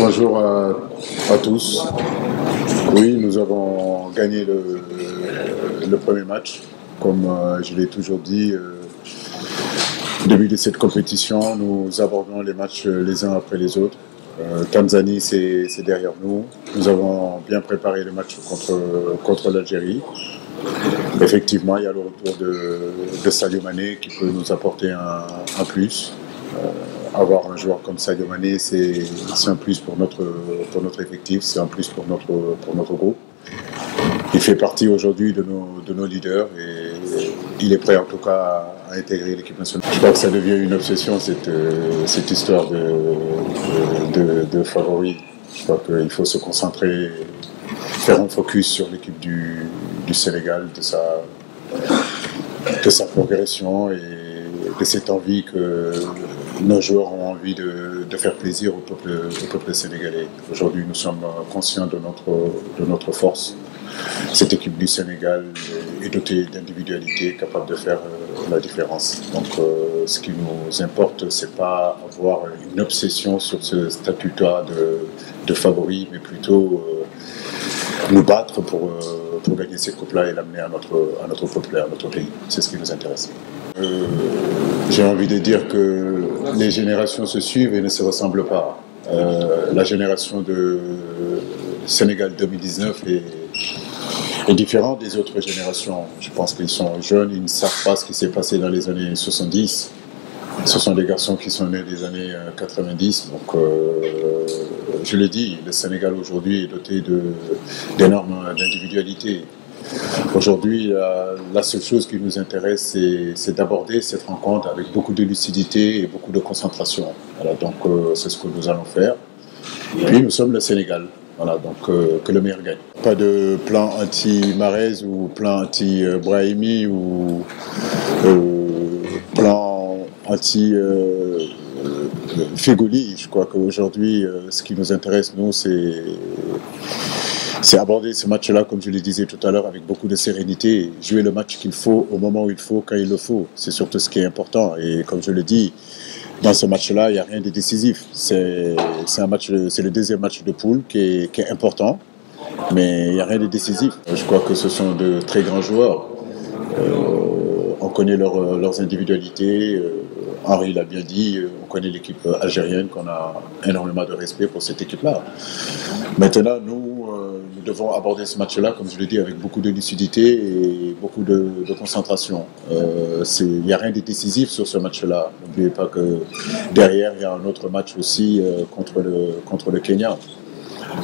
Bonjour à tous. Oui, nous avons gagné le premier match. Comme je l'ai toujours dit, au début de cette compétition, nous abordons les matchs les uns après les autres. Tanzanie, c'est derrière nous. Nous avons bien préparé le match contre l'Algérie. Effectivement, il y a le retour de Sadio Mané qui peut nous apporter un plus. Avoir un joueur comme Sadio Mané, c'est un plus pour notre effectif, c'est un plus pour notre groupe. Il fait partie aujourd'hui de nos leaders et il est prêt en tout cas à intégrer l'équipe nationale. Je crois que ça devient une obsession cette histoire de favoris. Je crois qu'il faut se concentrer, faire un focus sur l'équipe du Sénégal, de sa progression et de cette envie que nos joueurs ont envie de faire plaisir au peuple sénégalais. Aujourd'hui, nous sommes conscients de notre force. Cette équipe du Sénégal est dotée d'individualités capables de faire la différence. Donc, ce qui nous importe, c'est pas avoir une obsession sur ce statut-là de favori, mais plutôt nous battre pour gagner cette coupe-là et l'amener à notre peuple et à notre pays. C'est ce qui nous intéresse. J'ai envie de dire que les générations se suivent et ne se ressemblent pas. La génération de Sénégal 2019 est différente des autres générations. Je pense qu'ils sont jeunes, ils ne savent pas ce qui s'est passé dans les années 70. Ce sont des garçons qui sont nés des années 90. Donc, je l'ai dit, le Sénégal aujourd'hui est doté d'énormes individualités. Aujourd'hui, la seule chose qui nous intéresse, c'est d'aborder cette rencontre avec beaucoup de lucidité et beaucoup de concentration. Voilà, donc, c'est ce que nous allons faire. Et puis, nous sommes le Sénégal. Voilà, donc que le meilleur gagne. Pas de plan anti-Mahrez ou plan anti-Brahimi ou plan anti-Feghouli. Je crois qu'aujourd'hui, ce qui nous intéresse, nous, c'est aborder ce match-là, comme je le disais tout à l'heure, avec beaucoup de sérénité, jouer le match qu'il faut au moment où il faut, quand il le faut. C'est surtout ce qui est important. Et comme je le dis, dans ce match-là, il n'y a rien de décisif. C'est le deuxième match de poule qui est important, mais il n'y a rien de décisif. Je crois que ce sont de très grands joueurs. On connaît leurs individualités. Henri l'a bien dit, on connaît l'équipe algérienne, qu'on a énormément de respect pour cette équipe-là. Maintenant, nous devons aborder ce match-là, comme je l'ai dit, avec beaucoup de lucidité et beaucoup de concentration. Il n'y a rien de décisif sur ce match-là. N'oubliez pas que derrière, il y a un autre match aussi contre le Kenya.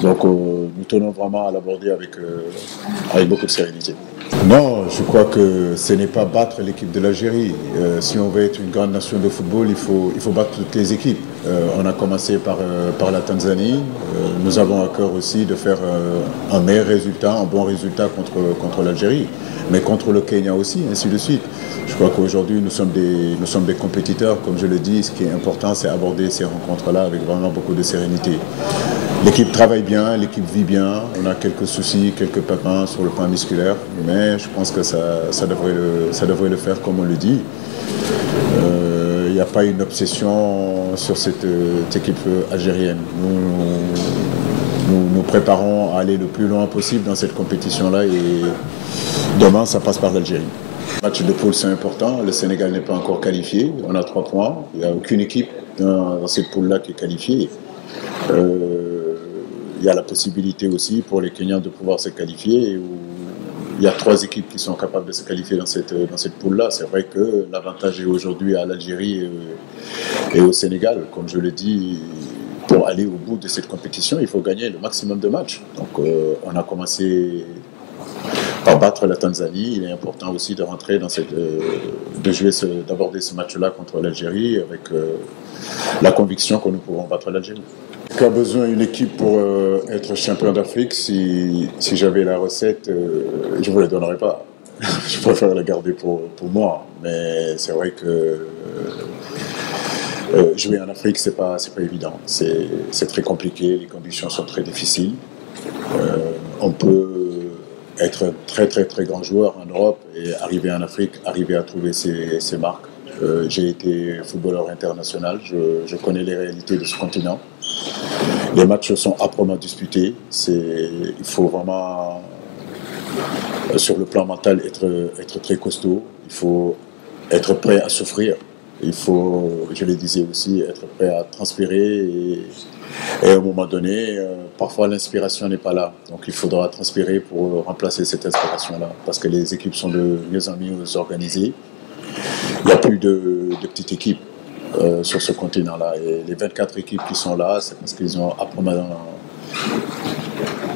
Donc, nous tenons vraiment à l'aborder avec beaucoup de sérénité. Non, je crois que ce n'est pas battre l'équipe de l'Algérie. Si on veut être une grande nation de football, il faut battre toutes les équipes. On a commencé par la Tanzanie. Nous avons à cœur aussi de faire un meilleur résultat, un bon résultat contre l'Algérie, mais contre le Kenya aussi, ainsi de suite. Je crois qu'aujourd'hui, nous sommes des compétiteurs. Comme je le dis, ce qui est important, c'est aborder ces rencontres-là avec vraiment beaucoup de sérénité. L'équipe travaille bien, l'équipe vit bien. On a quelques soucis, quelques pépins sur le plan musculaire, mais je pense que ça devrait le faire comme on le dit. Il n'y a pas une obsession sur cette équipe algérienne. Nous préparons à aller le plus loin possible dans cette compétition-là et demain, ça passe par l'Algérie. Le match de poule, c'est important. Le Sénégal n'est pas encore qualifié. On a 3 points. Il n'y a aucune équipe dans cette poule-là qui est qualifiée. Il y a la possibilité aussi pour les Kenyans de pouvoir se qualifier. Il y a 3 équipes qui sont capables de se qualifier dans cette poule-là. C'est vrai que l'avantage est aujourd'hui à l'Algérie et au Sénégal. Comme je le dis, pour aller au bout de cette compétition, il faut gagner le maximum de matchs. Donc on a commencé par battre la Tanzanie. Il est important aussi de rentrer dans d'aborder ce match-là contre l'Algérie avec la conviction que nous pourrons battre l'Algérie. Qui a besoin d'une équipe pour être champion d'Afrique? Si j'avais la recette, je ne vous la donnerais pas. Je préfère la garder pour moi. Mais c'est vrai que jouer en Afrique, c'est pas évident. C'est très compliqué, les conditions sont très difficiles. On peut être un très très très grand joueur en Europe et arriver en Afrique, arriver à trouver ses marques. J'ai été footballeur international, je connais les réalités de ce continent. Les matchs sont âprement disputés. Il faut vraiment, sur le plan mental, être très costaud. Il faut être prêt à souffrir. Il faut, je le disais aussi, être prêt à transpirer et à un moment donné, parfois l'inspiration n'est pas là. Donc il faudra transpirer pour remplacer cette inspiration-là. Parce que les équipes sont de mieux en mieux organisées. Il n'y a plus de petites équipes sur ce continent-là. Et les 24 équipes qui sont là, c'est parce qu'ils ont âprement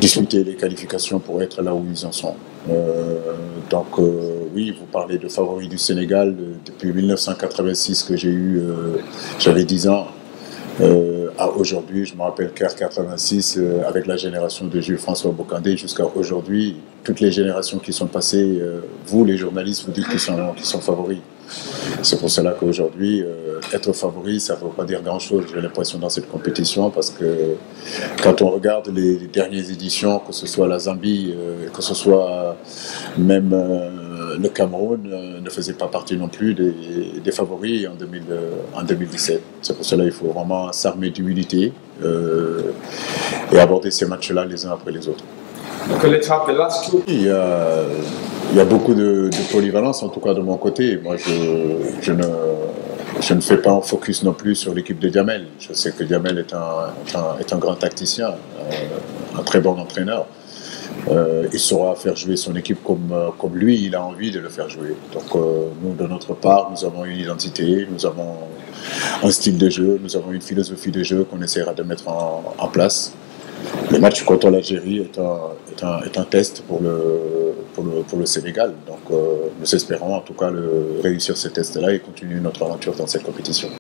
disputé les qualifications pour être là où ils en sont. Oui, vous parlez de favoris du Sénégal depuis 1986 que j'avais 10 ans. À aujourd'hui, je me rappelle qu'à 86, avec la génération de Jules-François Bocandé jusqu'à aujourd'hui, toutes les générations qui sont passées, vous les journalistes, vous dites qu'ils sont favoris. C'est pour cela qu'aujourd'hui, être favori, ça ne veut pas dire grand-chose, j'ai l'impression, dans cette compétition, parce que quand on regarde les dernières éditions, que ce soit la Zambie, que ce soit même le Cameroun, ne faisait pas partie non plus des favoris en 2017. C'est pour cela qu'il faut vraiment s'armer d'humilité et aborder ces matchs-là les uns après les autres. Il y a beaucoup de polyvalence, en tout cas de mon côté. Moi, je ne fais pas un focus non plus sur l'équipe de Djamel. Je sais que Djamel est un grand tacticien, un très bon entraîneur. Il saura faire jouer son équipe comme lui, il a envie de le faire jouer. Donc nous, de notre part, nous avons une identité, nous avons un style de jeu, nous avons une philosophie de jeu qu'on essaiera de mettre en place. Le match contre l'Algérie est un test pour le Sénégal. Donc nous espérons en tout cas réussir ce test-là et continuer notre aventure dans cette compétition.